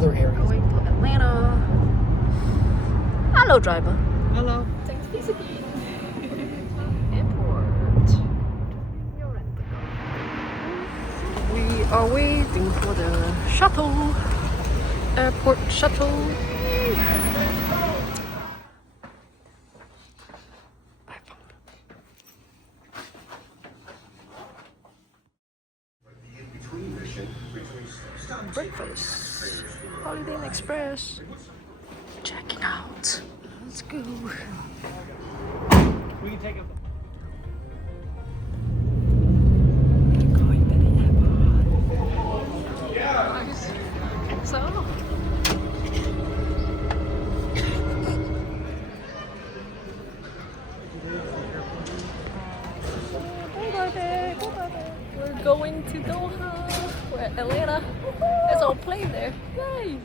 other areas. Going to Atlanta. Hello, driver. Hello. Thanks, visiting. Airport. We are waiting for the shuttle. Airport shuttle. Breakfast. Holiday Inn Express. Checking out. Let's go. We can take a... Going to the airport. Nice. So. We're going to Doha. We're at Atlanta. There's our plane there. Yay!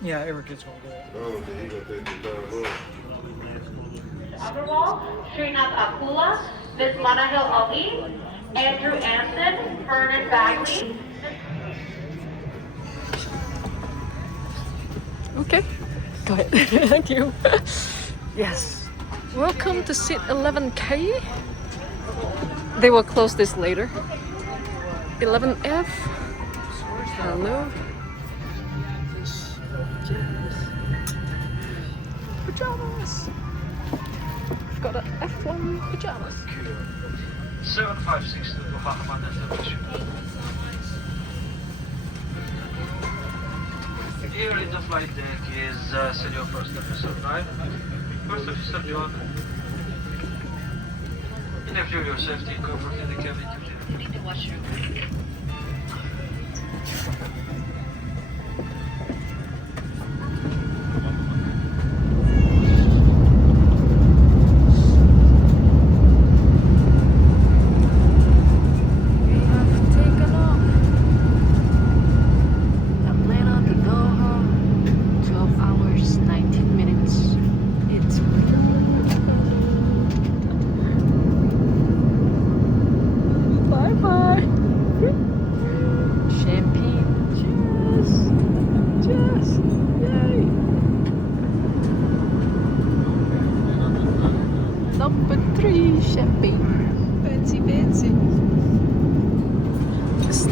Yeah, every kid's gonna go. Agarwal, Srinath Akula, Ms. Manahil Ali, Andrew Anson, Vernon Bagley. Okay, go ahead. Thank you. Yes. Welcome to seat 11K. They will close this later. 11F. Hello. Pajamas. We've got an F1 pajamas. 756 to Doha destination. Here in the flight deck is Senior First Officer 9, First Officer John. Ensure your safety and comfort in the cabin. You need to wash your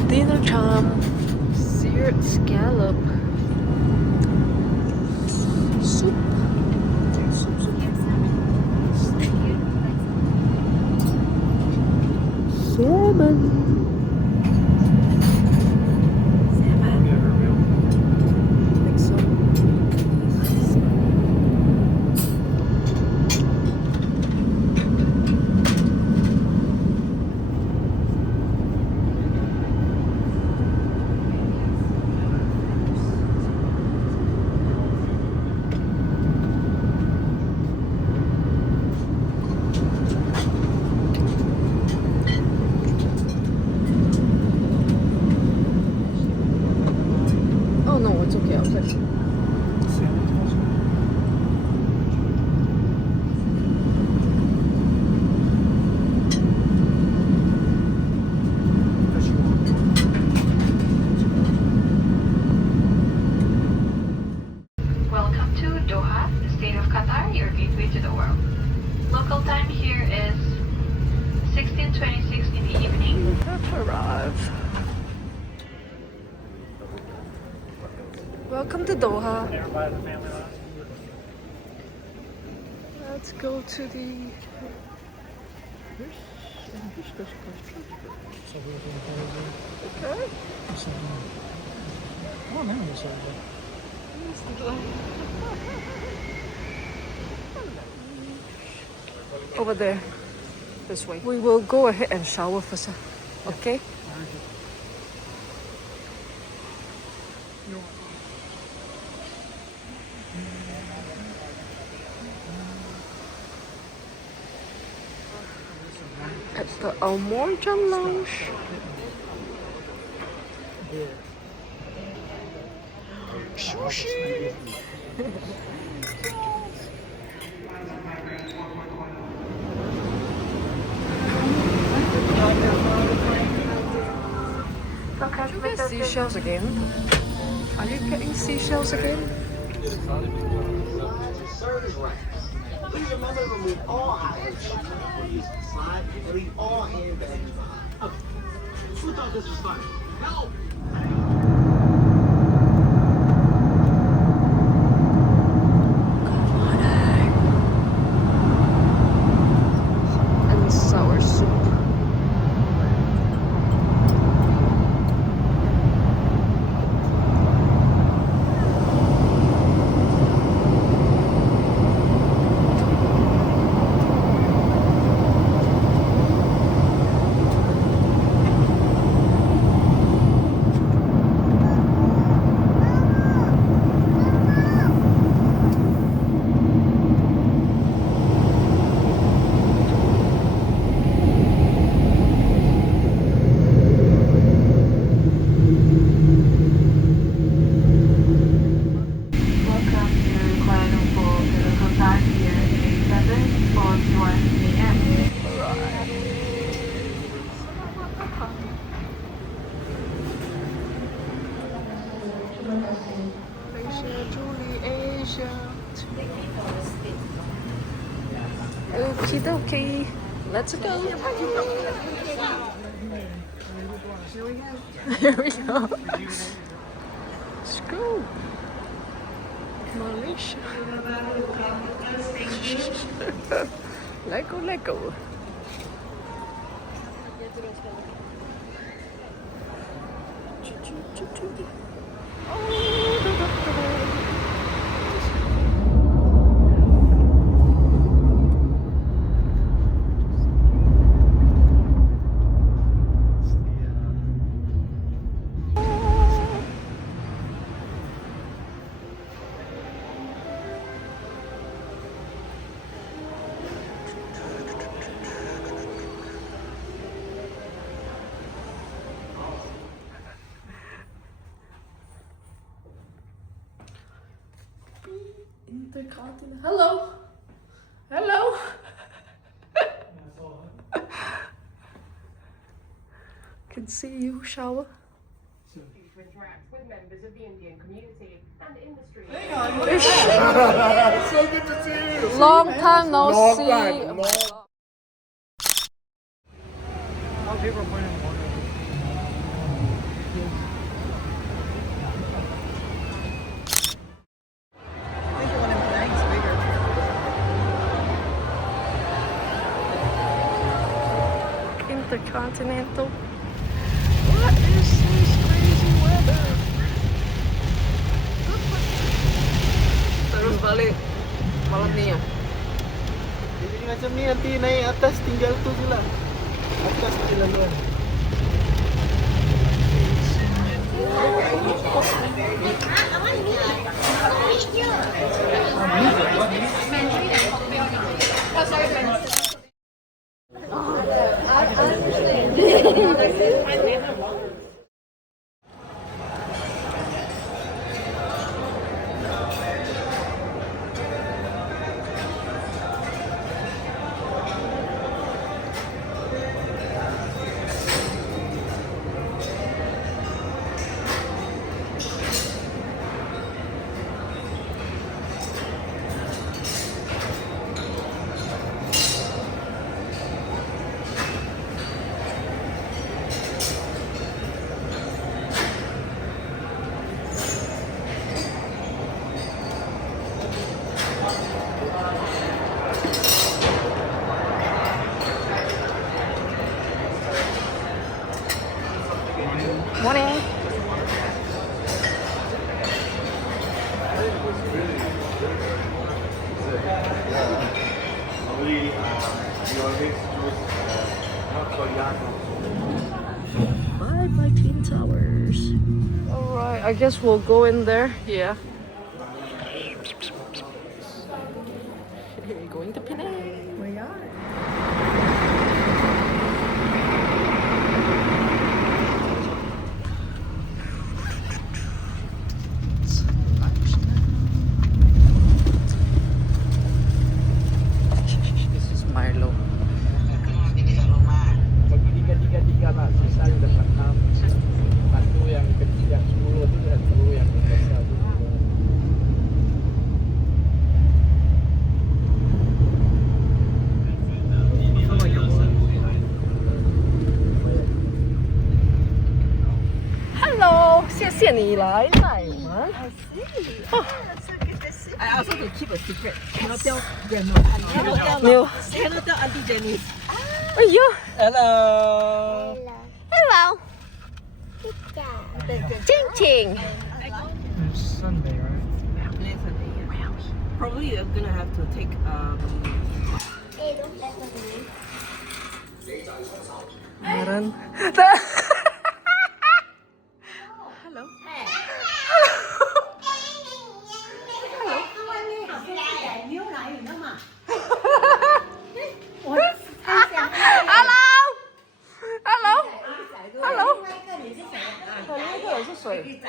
dinner time, seared scallop, soup, salmon. Welcome to Doha, the state of Qatar, your gateway to the world. Local time here is 16:26 in the evening. We have arrived. Welcome to Doha. Let's go to the... Okay. Over there, this way. We will go ahead and shower first, okay? At the Mourjan lounge. Sushi! For customer Seashells again? Are you getting seashells again? Please remember to remove all items before using the slide and leave all handbags behind. Okay. Who thought this was funny? Help! And sour soup. Welcome to Kuala Lumpur. The local time here is 7:41 a.m. Malaysia, Julie, Asia. Okie dokie. Let's go. Here we go. Let's go. Malaysia. Lego, Lego. Intercontinental. Hello. Hello. Can see you shower. With members of the Indian community and industry. So good to see you. Long time no Long see. time, long- How people are putting water. I think the one in Penang is bigger. Intercontinental. What is this crazy weather? Terus balik malam ni ya. Jadi macam ni nanti naik atas tinggal tu je lah. Atas tu laluan. Morning. Bye bye Twin Towers. Alright, I guess we'll go in there. Yeah. Going to Penang. We are. This is Milo. Bagi 3-3-3 lah. Sisa yang dapat 6. Satu yang 见你来台湾。 I also to keep a secret. Cannot tell grandma. No. Cannot tell Auntie Jenny. 哎呦 Hello. ，Hello，亲亲。 It's Sunday, right? Probably you're gonna have to take Mourjan. Hello. 那个人是谁？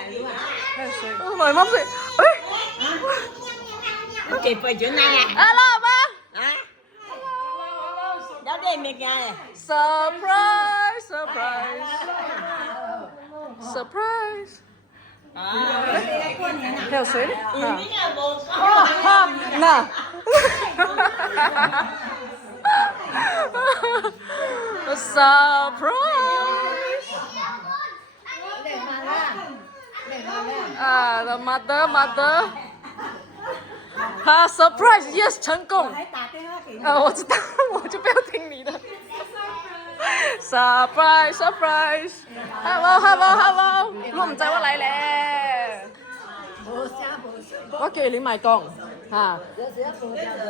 还有谁？来吗？是，哎。 kịp về chỗ này à? Hello ba. Hả? Đó đây mình nghe. Surprise, surprise, surprise. Theo谁？那。Surprise. The mother. surprise, yes, 成功。我知道，我就不要听你的。Surprise, surprise. Hello. 你唔知我嚟咧。我叫你咪講嚇。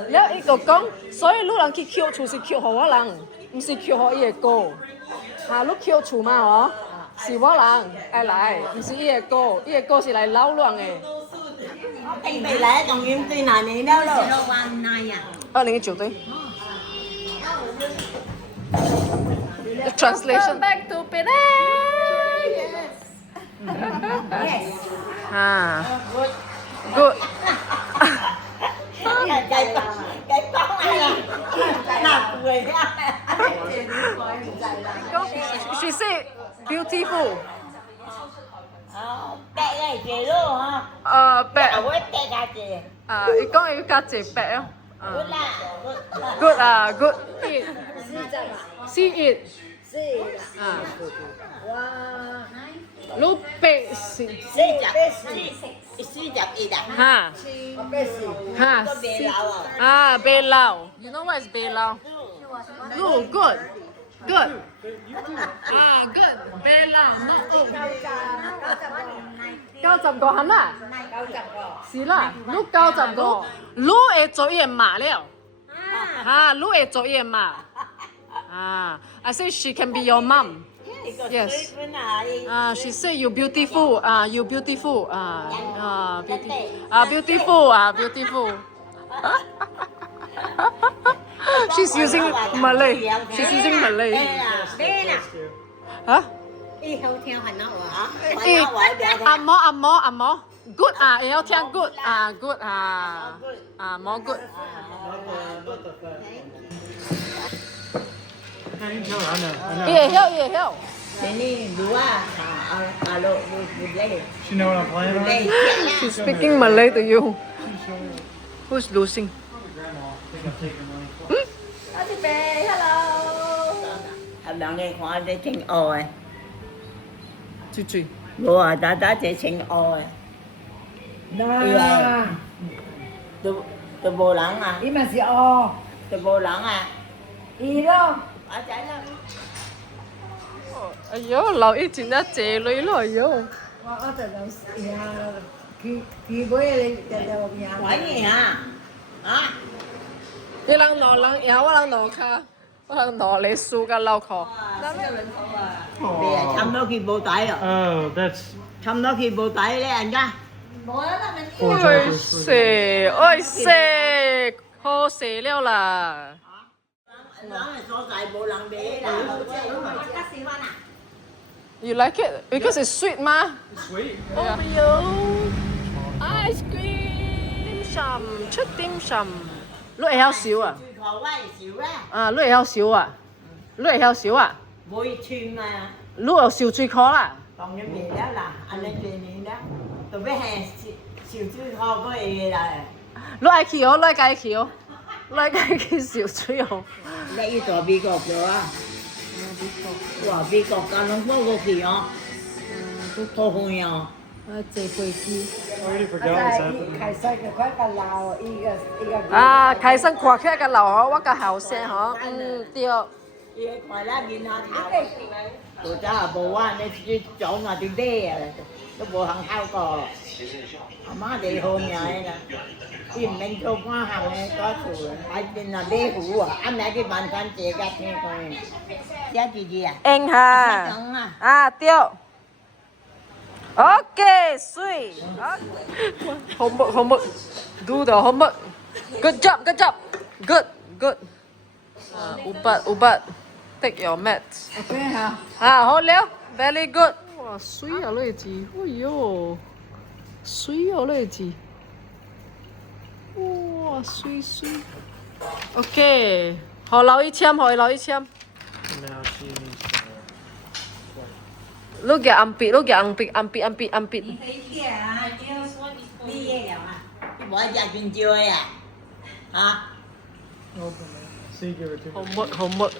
你一個講，所以你人去扣厝是扣互我人，唔是扣互伊個哥。嚇，你扣厝嘛嗬？是我人愛來，唔是伊個哥，伊個哥是來撈亂嘅。 Anh bị lẽ còn em tuy nào này đâu rồi. 2019對。The translation. Back to Penang. Yes. Good. Cái con này là nào cười ra. She said beautiful. Bẹ này chị luôn hả? Bẹ. Quét bẹ cả chị. Ý con yêu cá chị bẹ không? Good là. Good. Good. Eat. See it. Lúc bẹ si. Si chập gì đã? Ha. Ha. Bê lao. You know what is bê lao? Good. Good. Good. Good. Bê lao. No. 90個係嘛？是啦，你90個，你會做嘢嘛了？你會做嘢嘛？I say she can be your mom. Yes. She say you beautiful. You beautiful. Beautiful. She's using Malay. She's using Malay. Hả? More. Good yêu tiếng good good more good. I know. Ini dua. Kalau boleh. She know what I'm playing on? She's speaking Malay to you. Who's losing? Bạn nghe khoa để chỉnh oi. Chui. Bố đã để chỉnh oi. Đó. Từ bố lắng à? Đi mà gì o. Từ bố lắng à? Đi đâu? Chạy đâu? 哎呦，老一前一姐女咯，哎呦。我就諗呀，佢每日就呀。Quả gì hả? Hả? 你人攞人搖，我人攞卡，我人攞你輸個腦殼。Bây giờ chăm nó khi bố tái rồi. Oh, that's Chăm nó khi bố tái đấy anh ra. Ôi xề, khô xề leo là. Nó là số tại bộ lần bé là. You like it? Because it's sweet ma. sweet. Oreo, ice cream, sầm, chút tim sầm. Lúc ấy heo xíu à? Khó quá thì xíu ra. Lúc ấy heo xíu à? Lúc ấy heo xíu à? Bôi chim mà. Lúc ấy xíu chui khó là. Còn cái gì đó là anh lên truyền miệng đó. Tụi bé hè xíu chui khó có gì là. Lúc ấy khiếu, lúc ấy cái khiếu. Lúc ấy cái xíu chui không? Đây tụi bị cột rồi á. Tụi bị cột cả nó có cái gì không? Cô hôn nhau. 坐飛機。 I already forgot what's happening. 開西嘅快個鬧，依個。啊，開心看起個樓嗬，我個後生嗬，對。伊快啦見下頭，做咗啊冇啊，你撞啊啲爹啊，都冇肯敲過。阿媽哋好嘢啦，啲唔明做關行嘅嗰條，買件啊爹糊啊，啱啱啲晚餐借家聽佢，寫字字啊。應下。啊，對。Okay, sweet. Homework. Do the homework. Good job. Good. Ubat. Take your maths. OK 嚇。好了 very good. 哇，水啊你字，哎呦，水啊你字，哇水。OK， 好留一簽。 Now she needs to. Lu kìa ampit. Bỏ ra bên chơi à? Hả? Open it. See, give it to me. Homework.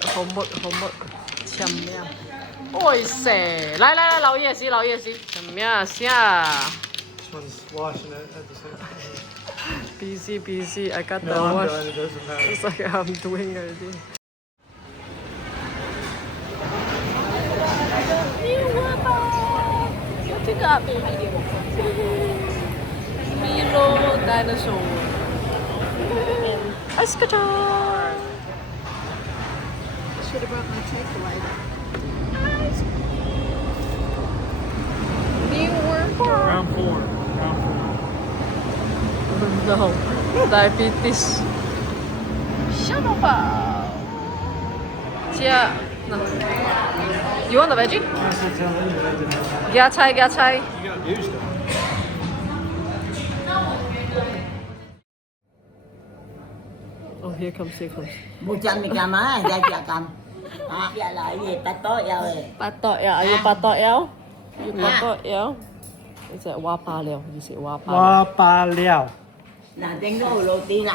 Chăm nha. Ôi xẻ. Lại, lau ye xí. Chăm nha, xia. This one's washing it at the same time. Busy. I got the No, I'm wash. done. It doesn't matter. It's like I'm doing already. Pick up Milo dinosaur. Ice Qatar. Should have brought my takeaway. New world. Round four. No, diabetes. Shut up. Yeah. No. You want the veggie? Honestly, telling you, they didn't. Gà chay. You got used to it. Oh, here comes. Mourjan mi cầm á, ra chợ cầm. Hả? Dạ lại gì? Ta tối yêu rồi. Patok ya, are you patok ya? You patok ya? Is it Wa Ba Liao? You say Wa Ba Liao. Wa Ba Liao. Là tiếng gỗ lô tí nè.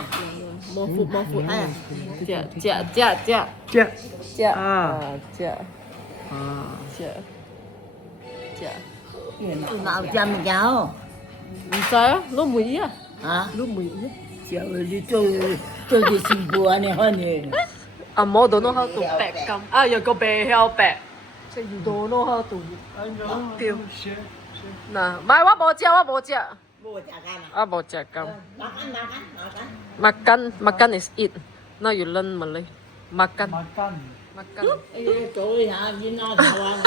More food. À. Dạ. Yeah. Dạ. Ah. Nào chăm mi cháu. Không sao, nó mùi á. Hả? Nó mùi á. Trời ơi, đi tôi đi xin bùa này hơn nè. Mo don't know how to pack gum. You go bè heo pack. So you don't know how to. I know. Tiêu. Shit. Nah, mai wa bo chia. Bùa chả cam à? Bo chia gum. Makan. Makan is eat. Now you learn Malay. Makan. Ê, trời hả? Với nó sao ăn?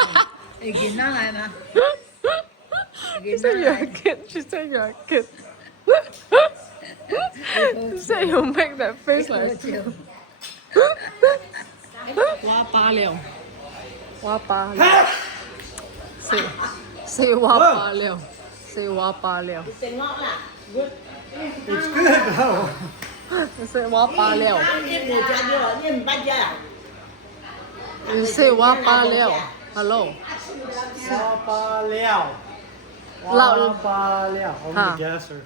Ê, nhìn nó lại mà. She said you're a kid. She said you make that face like. Wa Ba Liao. Say Wa Ba Liao. Tên ngon à? It's good though. Say Wa Ba Liao. Cái bùa chả đưa ở trên bắt ra. You say Wa Ba Liao. Hello. Wa Ba Liao. Lao. Wa Ba Liao. I'm Ha. gonna guess her.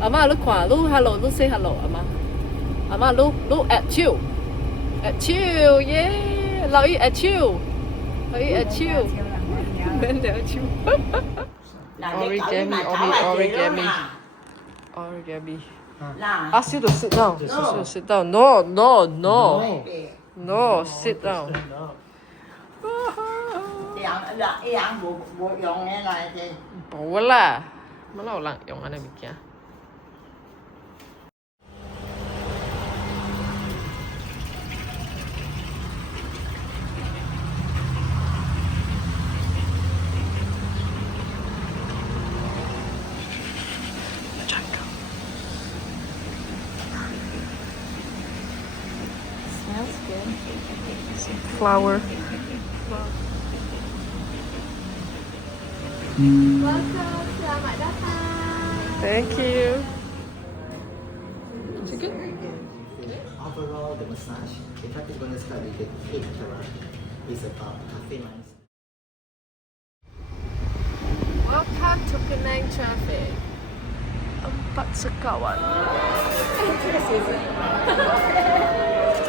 Ama, look, hello, say hello, Ama. Ama, look at you. Yeah. Lao at you. Bên there at you. Origami. Là. Ask you to sit down. Sit down. No, sit down. No. Ý ăn bộ dọn nghe này thì. Ủa là. Mới lâu lặng dùng anh này bị kìa. Flower. Thank you. Is it good? Overall, the massage, in fact, it's going to start with the heat therapy. It's about 30 minutes. Welcome to Penang traffic. 4这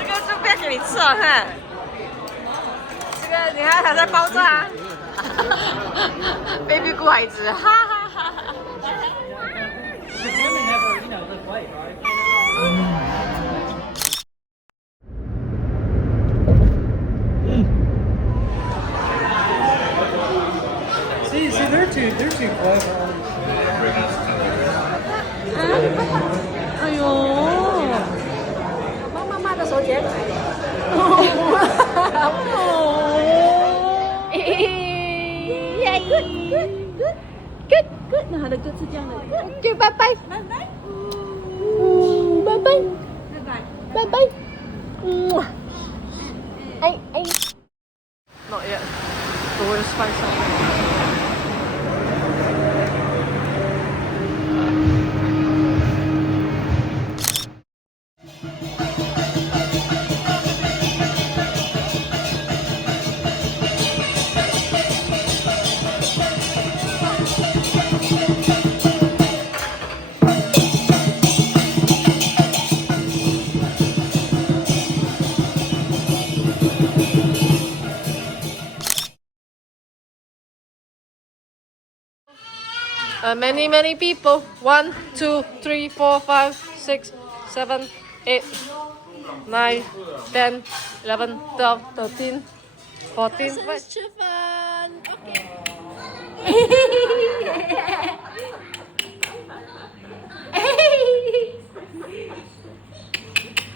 个就不要给你吃了哈。这个你看它在爆炸。baby 顾孩子，哈哈哈。 Women never, live light, right? See, they're too clever. 哎呦，帮妈妈的手剪。哦，good，那它的 good 是这样的。OK， 拜拜，拜拜，拜拜，拜拜，哎。Not yet. But we'll just find something. Many people. 1, 2, 3, 4, 5, 6, 7, 8, 9, 10, 11, 12, 13, 14. Let's 吃饭 OK.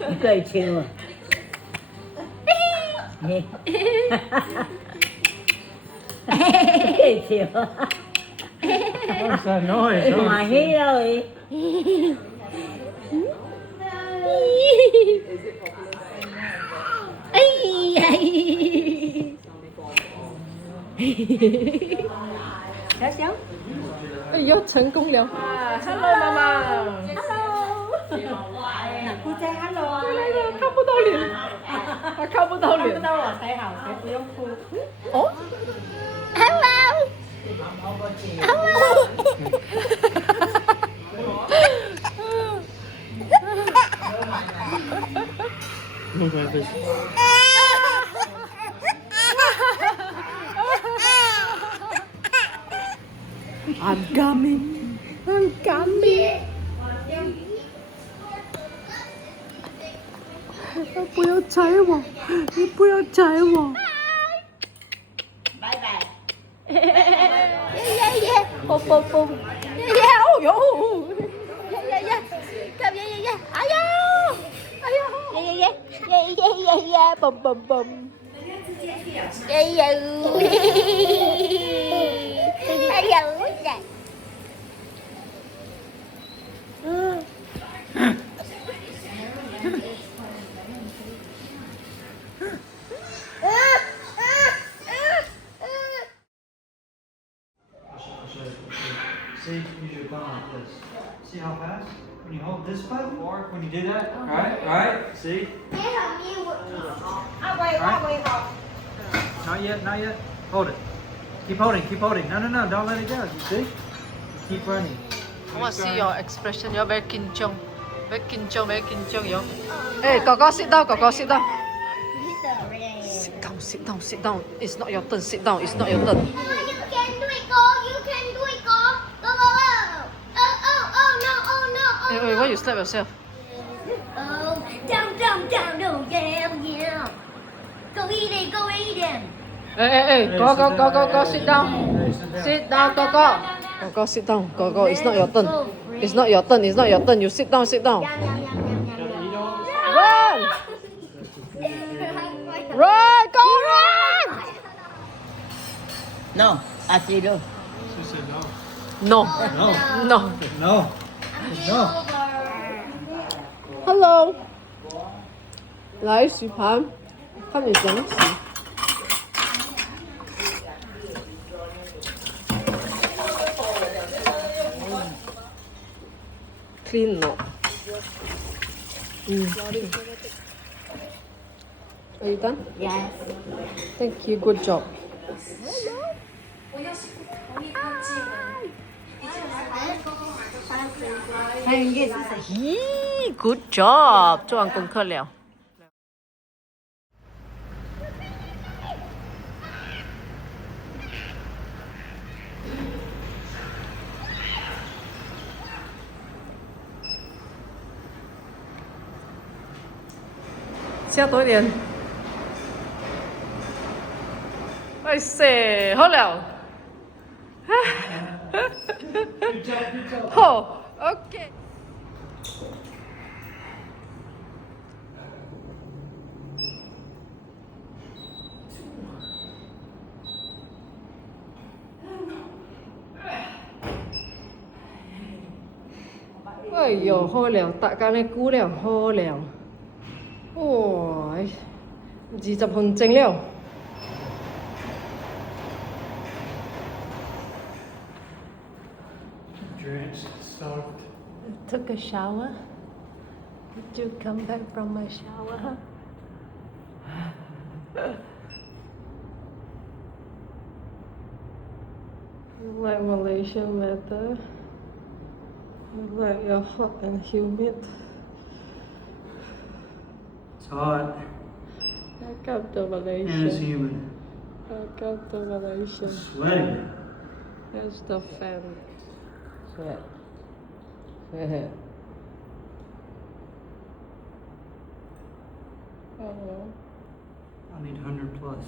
你可以亲我。你可以亲我。 What's that noise? Mà hí rồi. Sao sao? 哎呦，成功了！Hello， 妈妈。Cô trai hello. 看不到脸，他看不到脸。看不到我才好，才不用哭。哦 ，Hello。 Look at this. I'm coming. I'm coming. 不要踩我！你不要踩我！拜拜。啵啵啵！哦哟！come哎呦！哎呦！啵啵啵！哎呦！哎呦！See, use your thumb like this. See how fast? When you hold this foot, or when you do that, right? See? Not yet. Hold it. Keep holding. No, don't let it go. You see? Keep running. I want to see your expression. You're very kinchong. Very kinchong. Hey, Gogo, sit down. Sit down. It's not your turn. Sit down. It's not your turn. Wait, why you slap yourself? Down, yeah. Go eat it. Hey, go, sit down. Sit down, go, sit down. Go, it's not your turn. It's not your turn. You sit down. Run, go run! No, I see you. She said no. No. No. Hello. 来洗盘，看你怎么洗。Clean 咯。Are you done? Yes. Thank you. Good job. Good job. 做完功课了。加多一点。哎塞，好了。好 ，OK。哎呦，好了，大家咧估了，好了。哇，20分鐘了。Took a shower. Did you come back from a shower? Like Malaysian weather. Like you're hot and humid. It's hot Welcome to and it's Malaysia. humid. Welcome to Malaysia. I'm sweating. There's the fan. Sweat. Oh, I need 100 plus.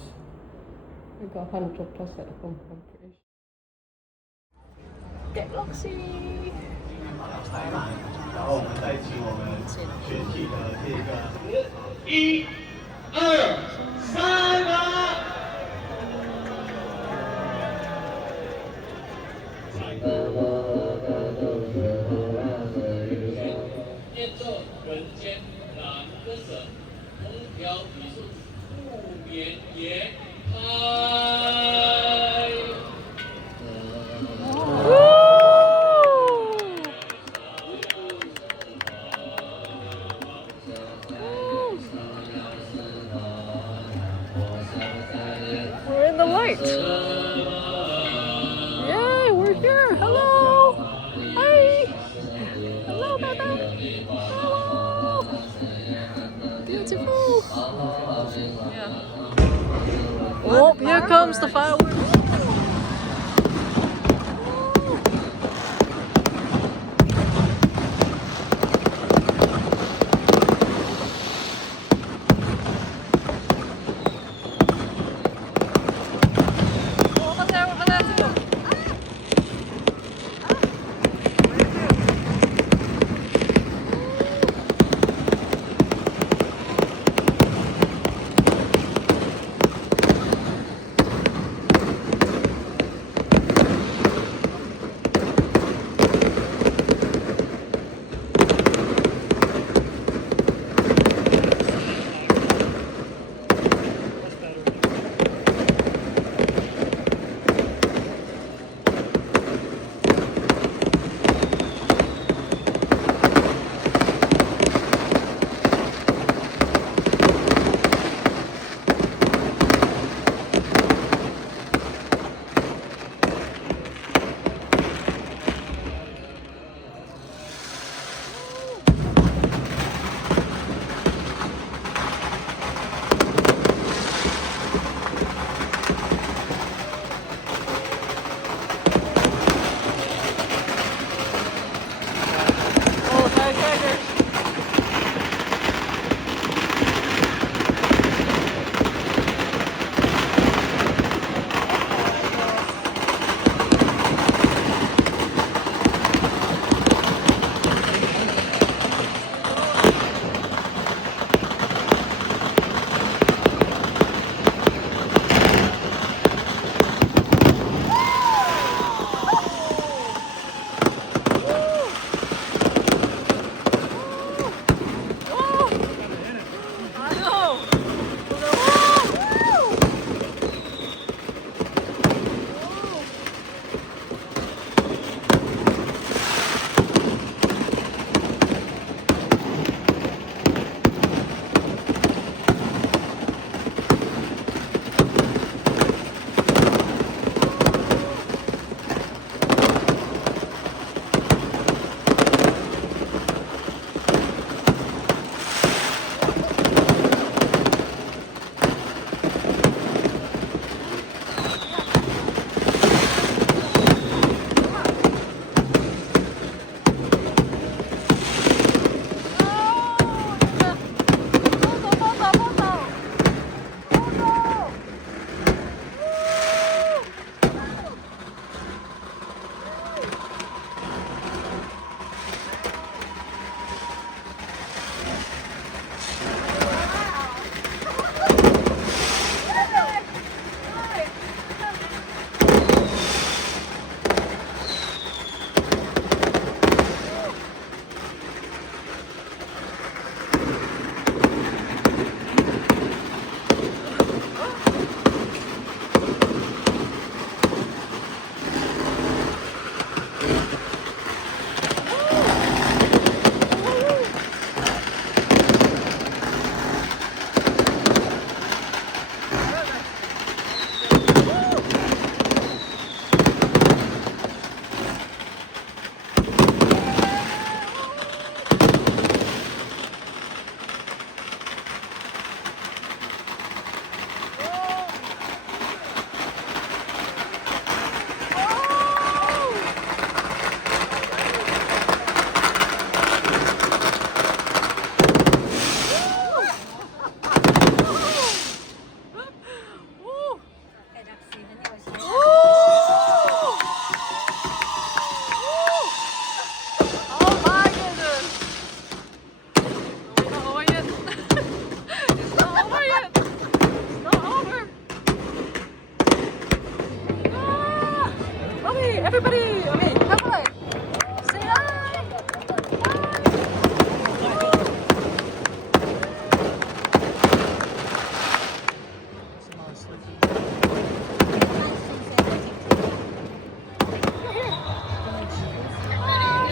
we got 100% at home, I'm pretty sure. Kek Lok Si. 然后我们带起我们全体的这个1、2、3啊！念咒人间蓝根神，空调比数不绵延开。We're in the light. Yay, we're here. Hello. Hi. Hello, baby. Hello. Beautiful. Yeah. Oh, here comes the fireworks. everybody. Help me. Say hi.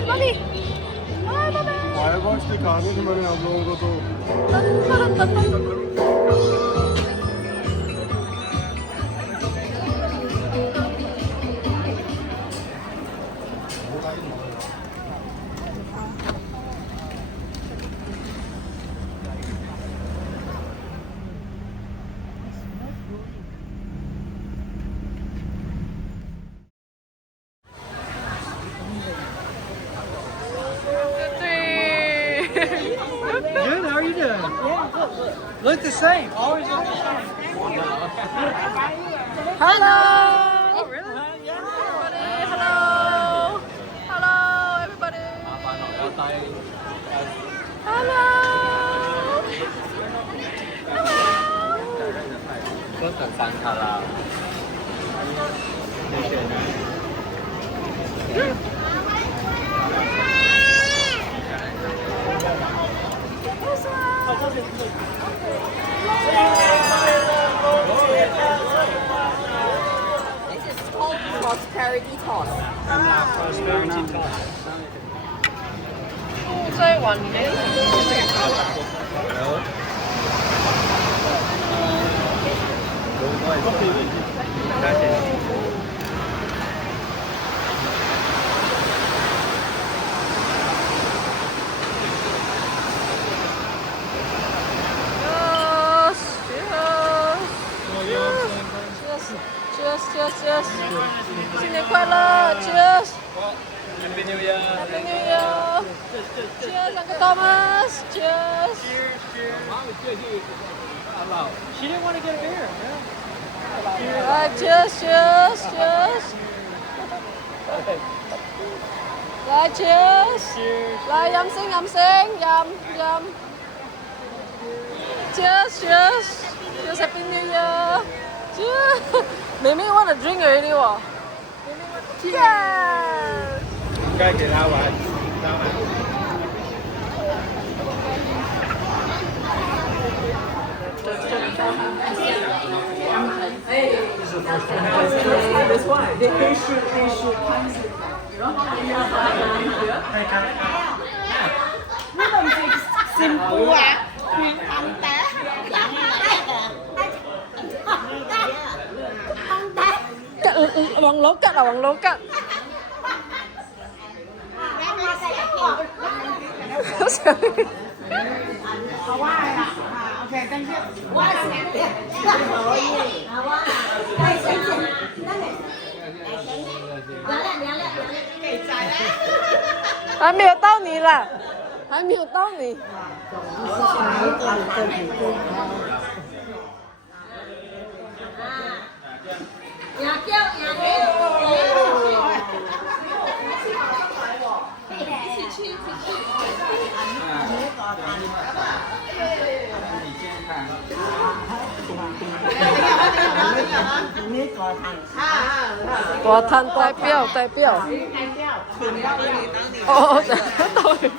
Mommy. Hi, Mommy. Fireworks दिखाने थे मैंने आप लोगों को तो Good, how are you doing? Look the same, always look the same. Hello. Oh, really? Everybody, hello. Hello, everybody. Hello. This is called prosperity toss. Prosperity toss. 最穩嘅。Cheers! 新年快乐 ！Cheers! Happy New Year! Happy New Year! Cheers, Uncle Thomas! Cheers! She didn't want to get a beer. Cheers! 來 cheers！ 來飲先飲。Cheers! Happy New Year! Cheers! Maybe want to drink already 喎。Cheers! 應該其他玩。Xin cua huyền phong té Bằng lố cắt à, bằng lố cắt. Okay, thank you. Hay沒有到你了，還沒有到你。國壇代表。哦，對。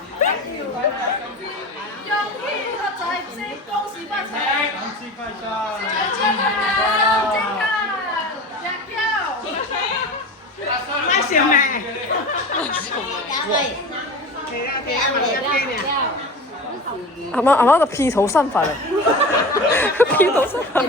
阿媽就披頭散髮嘞，披頭散髮。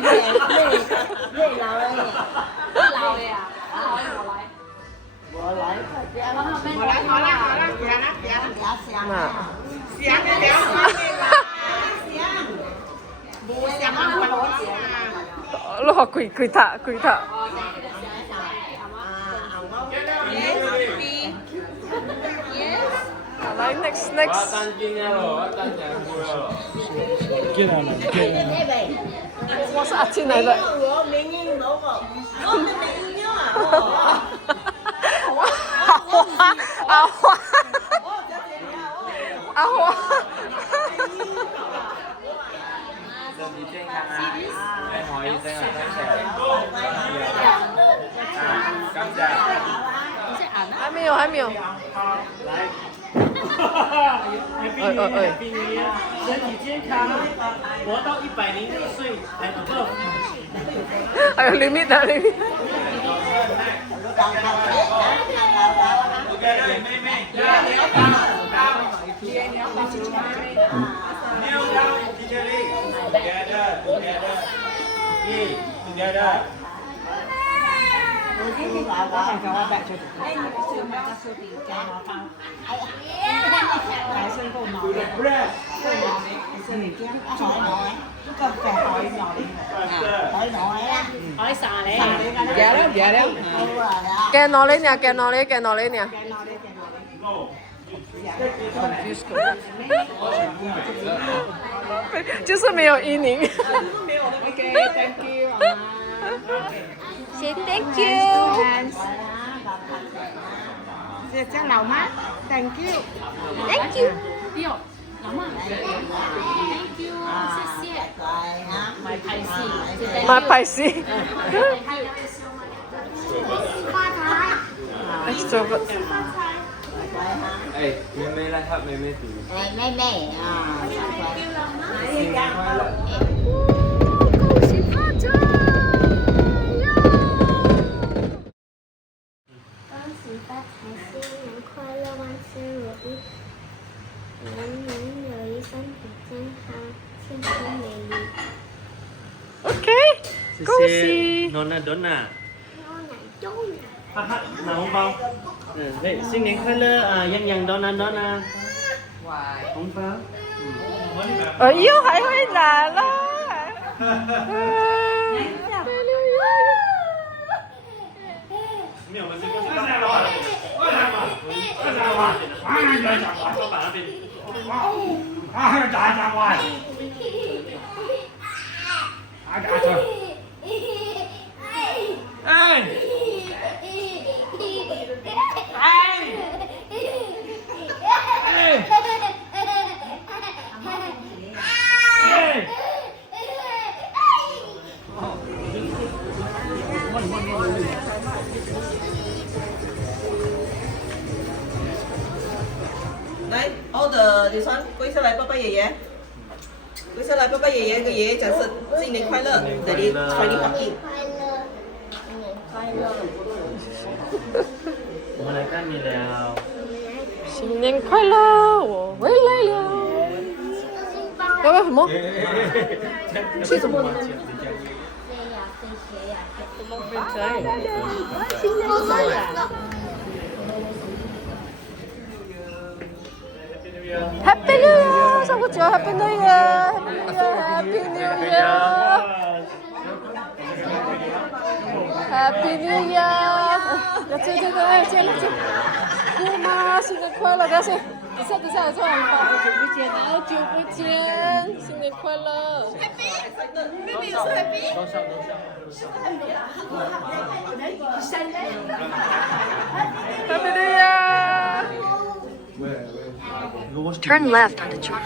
你學佢塔。來 next。我是阿青來的。阿華。身體健康啊！聽何醫生啊，多謝。感謝。还没有，还没有。Happy New Year，身体健康，活到106岁还不够。还有 limit 的 limit。Dạ đó. Kè nó lên nè, kè nó lên nè. Chứ sao 没有ý宁。Okay, thank you. Say thank you. Trang lầu má. Thank you. Thank you. My Pisces. Extrovert. 哎，妹妹来喊妹妹读。妹妹啊，新年快乐！恭喜发财！恭喜发财，新年快乐，万事如意，人人有一身体健康，幸福美丽。OK， 恭喜 Nona Donna。哈哈，拿红包。对，新年快乐啊，洋洋 Donna Donna。红包。哎呦，还会拿了。没有，我这个是大家的。来 all the this one 跪下来，爸爸爷爷，跪下来，爸爸爷爷跟爷爷讲声新年快乐 ，Daddy Chinese parking。我来看你了。新年快乐，我回来了。爸爸什么？是什么？新年快乐。Happy New Year， 上个节 Happy New Year，Happy New Year，Happy New Year， 要接这个，接了接。姑妈，新年快乐！等下，我做红包，好久不见，新年快乐！妹妹有说 Happy？ Happy New Year！ Turn left onto Chart.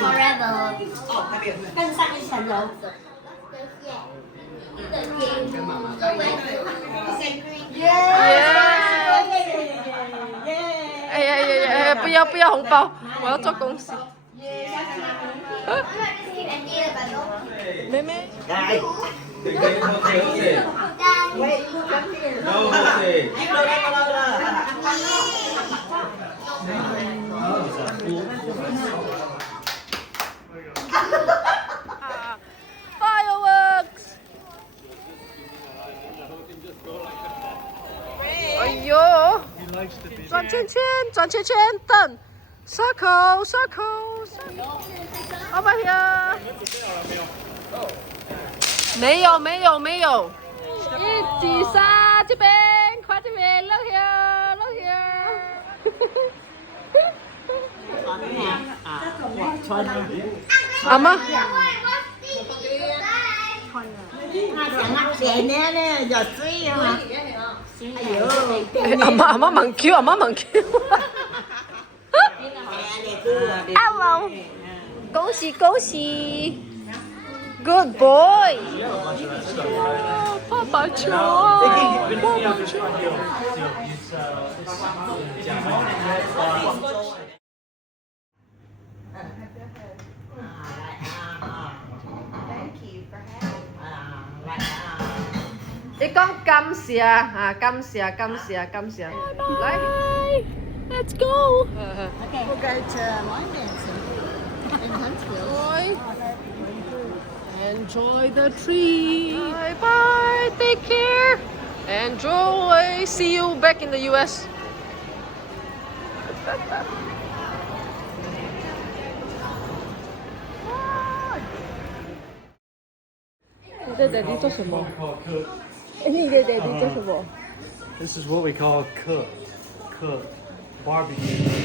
forever. 哦，那边。更上一层楼。哎呀呀呀！不要不要红包，我要做公司。妹妹。Đây. Cái không thấy gì. Đâu không thấy. Fireworks! 哎呦！转圈圈，转圈圈，等 ，circle circle circle。Over here。没有没有没有。1、2、3，这边，快这边，look here look here。阿妈。阿媽問 Q， 阿媽問 Q。Hello， 恭喜恭喜 ，Good boy。爸爸球啊！爸爸球。你講感謝啊，感謝感謝感謝，來 ，Let's go。 Okay, we'll go to line dancing in Huntsville. Enjoy the tree. Bye bye. Take care. Enjoy. See you back in the US. 你的 daddy 做什么？你的 daddy 做什么？ This is what we call cook barbecue.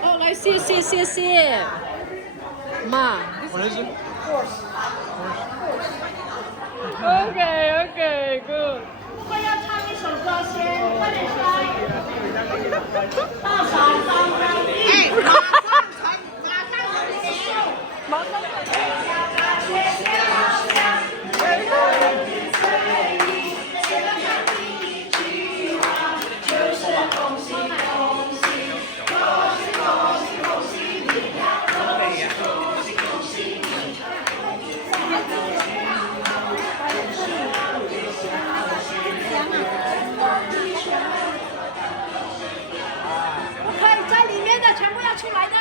Oh, 来谢谢，妈。What is it? Okay, good. 如果要唱一首歌，先快点来。大闪光光，马上全部要出来的。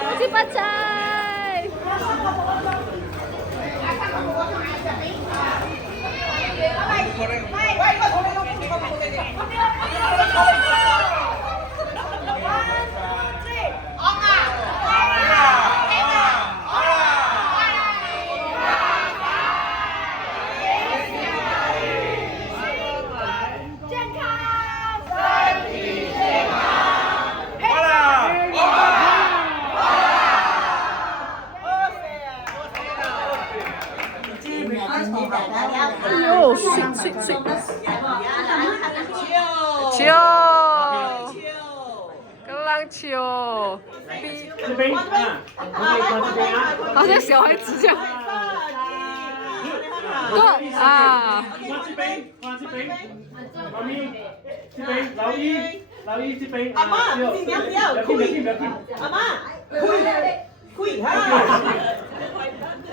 恭喜发财！哟，sweet。chill，กำลัง chill，好像小孩子这样。对啊。阿媽，你要不要？阿媽，คุย哈。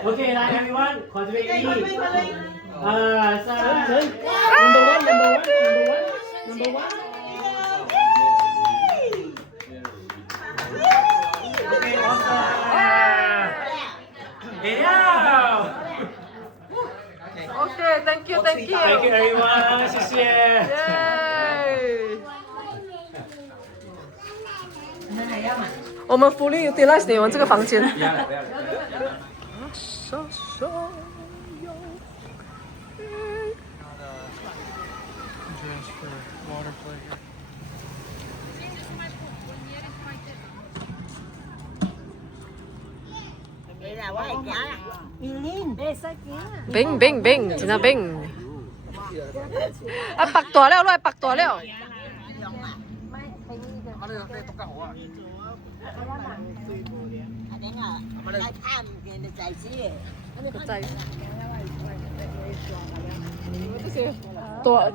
Okay, like everyone, concentrate. Number one. Okay, awesome. Yeah. Okay, thank you. Thank you everyone. 谢谢。我们 fully utilize 你们这个房间。冰，真係冰。啊，白大了，白大了。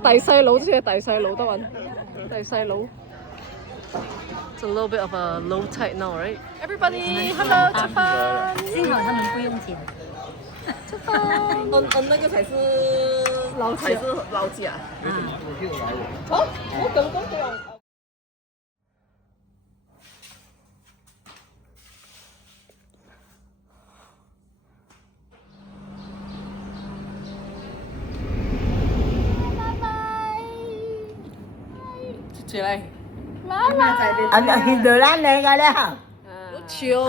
大細佬，這些大細佬得揾，大細佬。It's a little bit of a low tide now, right? Everybody, hello， 吃飯。幸好他們不用錢。吃飯。那個才是老價。好，我感覺這樣。起來。Đồ lá này coi đó không? Chill.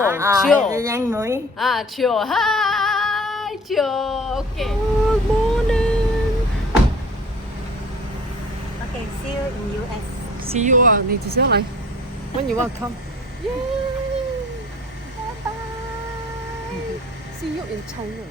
Chill. Hi, chill. Okay. Good morning. Okay, see you in US. See you 啊，你幾時要來？When you want come? Yay! Bye. See you in China.